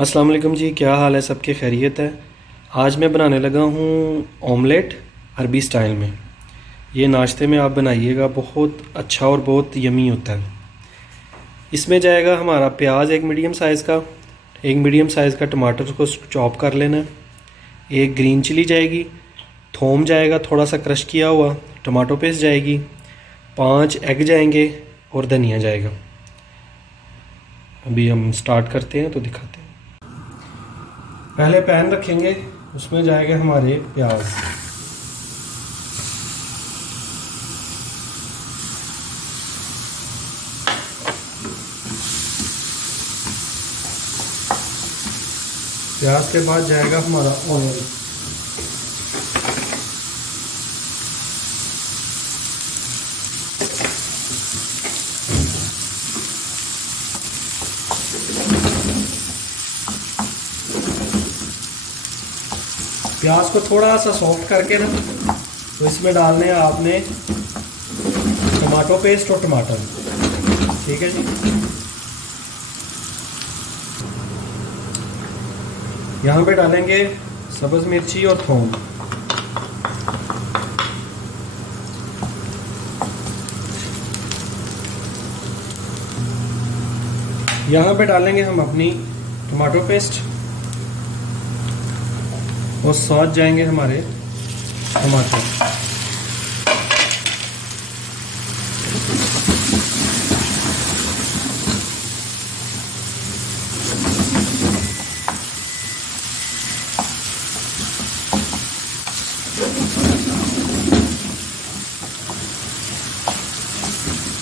अस्सलाम वालेकुम जी, क्या हाल है? सबके खैरियत है। आज मैं बनाने लगा हूँ ऑमलेट अरबी स्टाइल में। ये नाश्ते में आप बनाइएगा, बहुत अच्छा और बहुत यमी होता है। इसमें जाएगा हमारा प्याज एक मीडियम साइज़ का, एक मीडियम साइज़ का टमाटर को चॉप कर लेना है, एक ग्रीन चिली जाएगी, थोम जाएगा थोड़ा सा क्रश किया हुआ, टमाटो पेस्ट जाएगी, 5 एग जाएंगे और धनिया जाएगा। अभी हम स्टार्ट करते हैं तो दिखाते हैं। पहले पैन रखेंगे, उसमें जाएंगे हमारे प्याज। प्याज के बाद जाएगा हमारा ऑयल। प्याज को थोड़ा सा सॉफ्ट करके ना, तो इसमें डालने हैं आपने टमाटो पेस्ट और टमाटर। ठीक है जी। यहाँ पे डालेंगे सब्ज़ मिर्ची और थोम। यहाँ पे डालेंगे हम अपनी टमाटो पेस्ट और साथ जाएंगे हमारे टमाटर।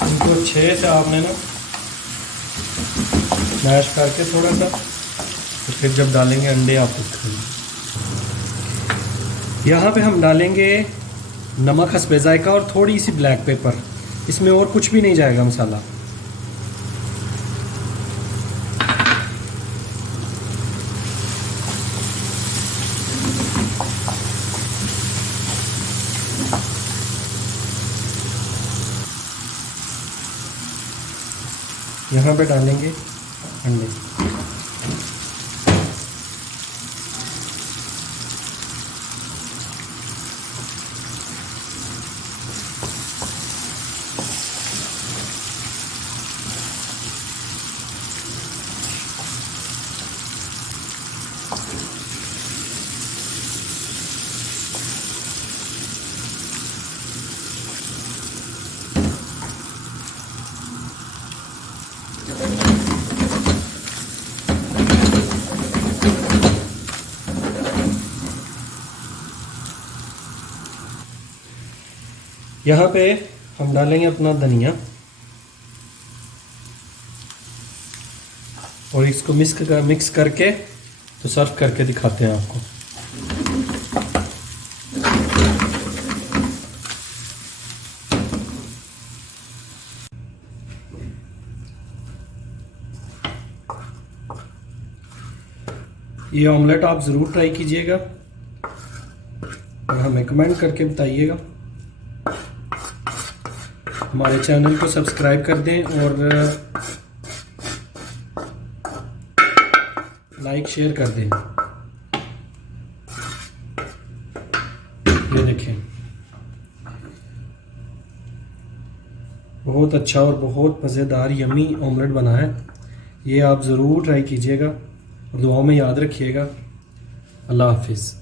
इनको अच्छे से आपने ना मैश करके थोड़ा सा, तो फिर जब डालेंगे अंडे आप खाएंगे। यहाँ पे हम डालेंगे नमक हस्बे जायका और थोड़ी सी ब्लैक पेपर। इसमें और कुछ भी नहीं जाएगा मसाला। यहाँ पे डालेंगे अंडे। यहाँ पे हम डालेंगे अपना धनिया और इसको मिक्स करके तो सर्व करके दिखाते हैं आपको। ये ऑमलेट आप ज़रूर ट्राई कीजिएगा और हमें कमेंट करके बताइएगा। हमारे चैनल को सब्सक्राइब कर दें और लाइक शेयर कर दें। ये देखें, बहुत अच्छा और बहुत मज़ेदार यमी ऑमलेट बना है। ये आप ज़रूर ट्राई कीजिएगा और दुआओं में याद रखिएगा। अल्लाह हाफिज़।